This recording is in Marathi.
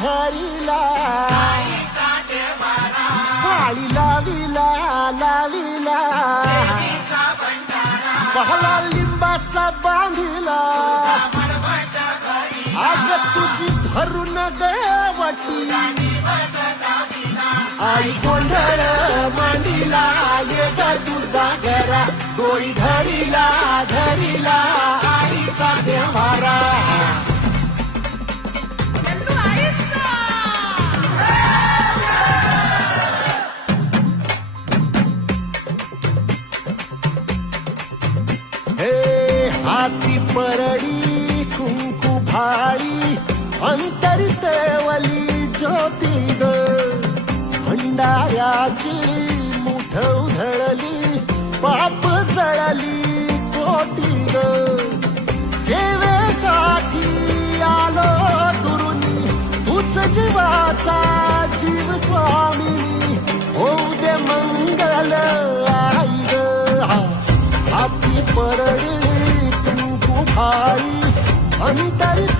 धरिला माळी लाविला लाविला पहला लिंबाचा बांधिला आग तुझी भरून गवटी आई गोंधळ मांडिला ये ग तुझा घरा डोळी धरिला धरिला आईचा देवारा हाती परडी कुंकू भाळी अंतरितवली ज्योती ग भंडाऱ्याची मुठ उधळली पाप जळली कोटी ग सेवेसाठी आलो दुरुनी तूच जीवाचा जीव स्वामी होऊ दे मंगल आई ग हाती परडी कुंकू भाळी अंतरित